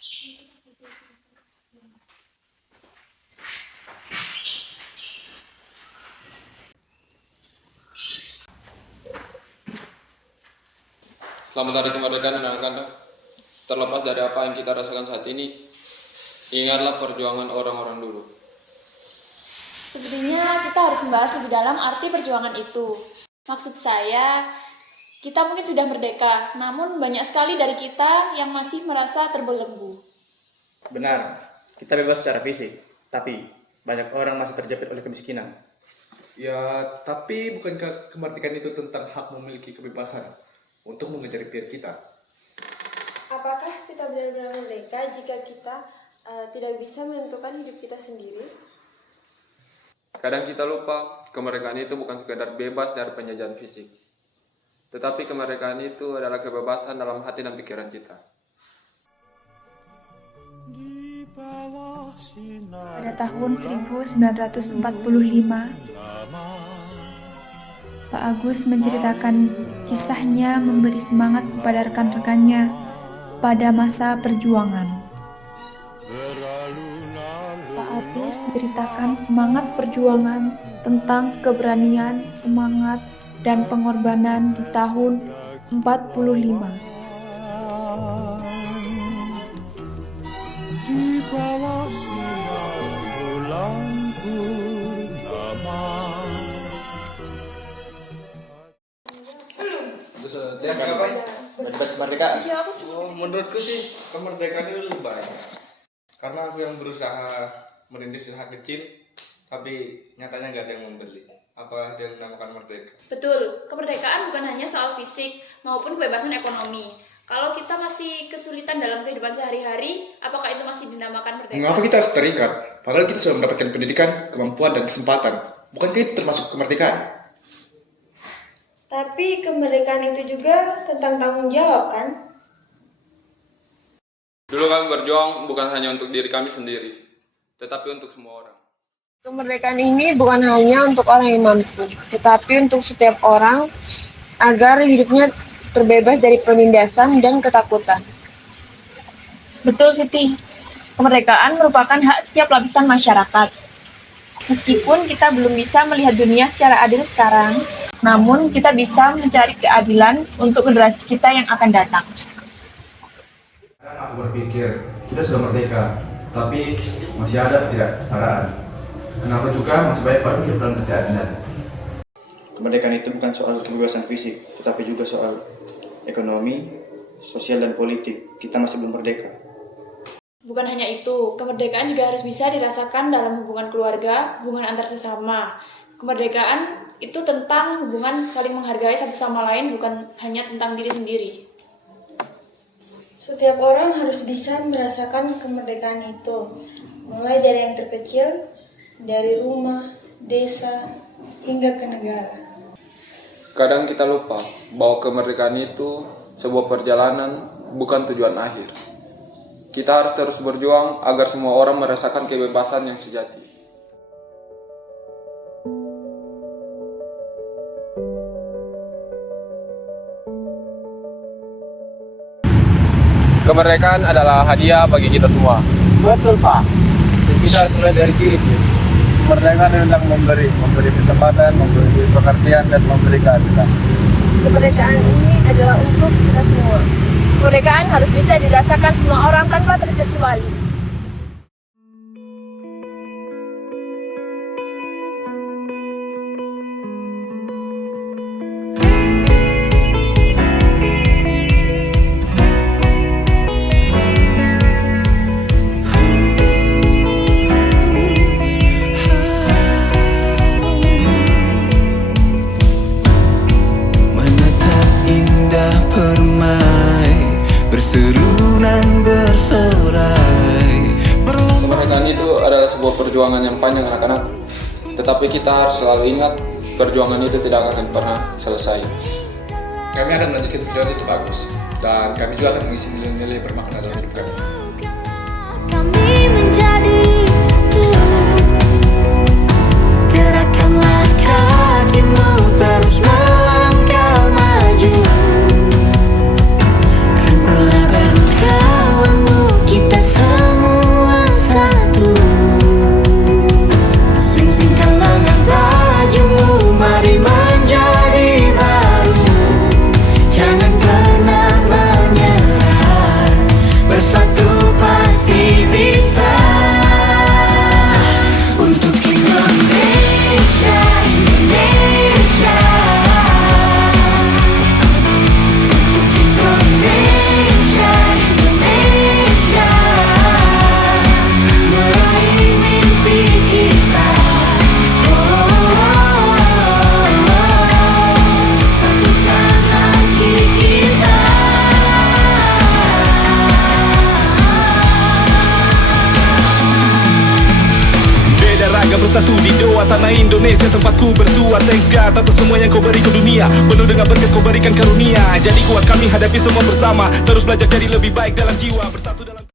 Selamat Hari Kemerdekaan anak-anak. Terlepas dari apa yang kita rasakan saat ini, ingatlah perjuangan orang-orang dulu. Sebenarnya kita harus membahas lebih dalam arti perjuangan itu. Maksud saya, kita mungkin sudah merdeka, namun banyak sekali dari kita yang masih merasa terbelenggu. Benar, kita bebas secara fisik, tapi banyak orang masih terjepit oleh kemiskinan. Ya, tapi bukankah kemerdekaan itu tentang hak memiliki kebebasan untuk mengejar impian kita? Apakah kita benar-benar merdeka jika kita tidak bisa menentukan hidup kita sendiri? Kadang kita lupa, kemerdekaan itu bukan sekedar bebas dari penjajahan fisik. Tetapi kemerdekaan itu adalah kebebasan dalam hati dan pikiran kita. Pada tahun 1945, Pak Agus menceritakan kisahnya memberi semangat kepada rekan-rekannya pada masa perjuangan. Pak Agus menceritakan semangat perjuangan tentang keberanian, semangat, dan pengorbanan di tahun 45. Di bawah sinar bulan purnama. Dia ngapain? Bebas kemerdekaan. Menurutku sih kemerdekaan itu lebih baik. Karena aku yang berusaha merintis usaha kecil, tapi nyatanya gak ada yang membeli. Apa dia menamakan merdeka? Betul, kemerdekaan bukan hanya soal fisik maupun kebebasan ekonomi. Kalau kita masih kesulitan dalam kehidupan sehari-hari, apakah itu masih dinamakan merdeka? Mengapa kita harus terikat? Padahal kita sudah mendapatkan pendidikan, kemampuan, dan kesempatan. Bukankah itu termasuk kemerdekaan? Tapi kemerdekaan itu juga tentang tanggung jawab, kan? Dulu kami berjuang bukan hanya untuk diri kami sendiri, tetapi untuk semua orang. Kemerdekaan ini bukan hanya untuk orang yang mampu, tetapi untuk setiap orang agar hidupnya terbebas dari penindasan dan ketakutan. Betul, Siti. Kemerdekaan merupakan hak setiap lapisan masyarakat. Meskipun kita belum bisa melihat dunia secara adil sekarang, namun kita bisa mencari keadilan untuk generasi kita yang akan datang. Aku berpikir, kita sudah merdeka, tapi masih ada ketidaksetaraan. Kenapa juga masih banyak orang hidup dalam ketidakadilan? Kemerdekaan itu bukan soal kebebasan fisik, tetapi juga soal ekonomi, sosial, dan politik. Kita masih belum merdeka. Bukan hanya itu, kemerdekaan juga harus bisa dirasakan dalam hubungan keluarga, hubungan antar sesama. Kemerdekaan itu tentang hubungan saling menghargai satu sama lain, bukan hanya tentang diri sendiri. Setiap orang harus bisa merasakan kemerdekaan itu, mulai dari yang terkecil, dari rumah, desa, hingga ke negara. Kadang kita lupa bahwa kemerdekaan itu sebuah perjalanan, bukan tujuan akhir. Kita harus terus berjuang agar semua orang merasakan kebebasan yang sejati. Kemerdekaan adalah hadiah bagi kita semua. Betul, Pak. Kita harus mulai dari diri. Kemerdekaan tentang memberi kesempatan, memberi pengertian, dan memberi keadilan. Kemerdekaan ini adalah untuk kita semua. Kemerdekaan harus bisa dirasakan semua orang tanpa terkecuali. Kemerdekaan itu adalah sebuah perjuangan yang panjang anak-anak. Tetapi kita harus selalu ingat, perjuangan itu tidak akan pernah selesai. Kami akan melanjutkan perjuangan itu bagus. Dan kami juga akan mengisi nilai-nilai bermakna dalam hidup kami. Kami menjadi satu. Gerakkanlah kakimu terus melangkah maju. Rangkullah bareng kawanmu, kita bersatu di doa tanah Indonesia tempatku bersua. Thanks God atas semua yang kau beri ke dunia, penuh dengan berkat kau berikan karunia. Jadi kuat kami hadapi semua bersama, terus belajar jadi lebih baik dalam jiwa bersatu.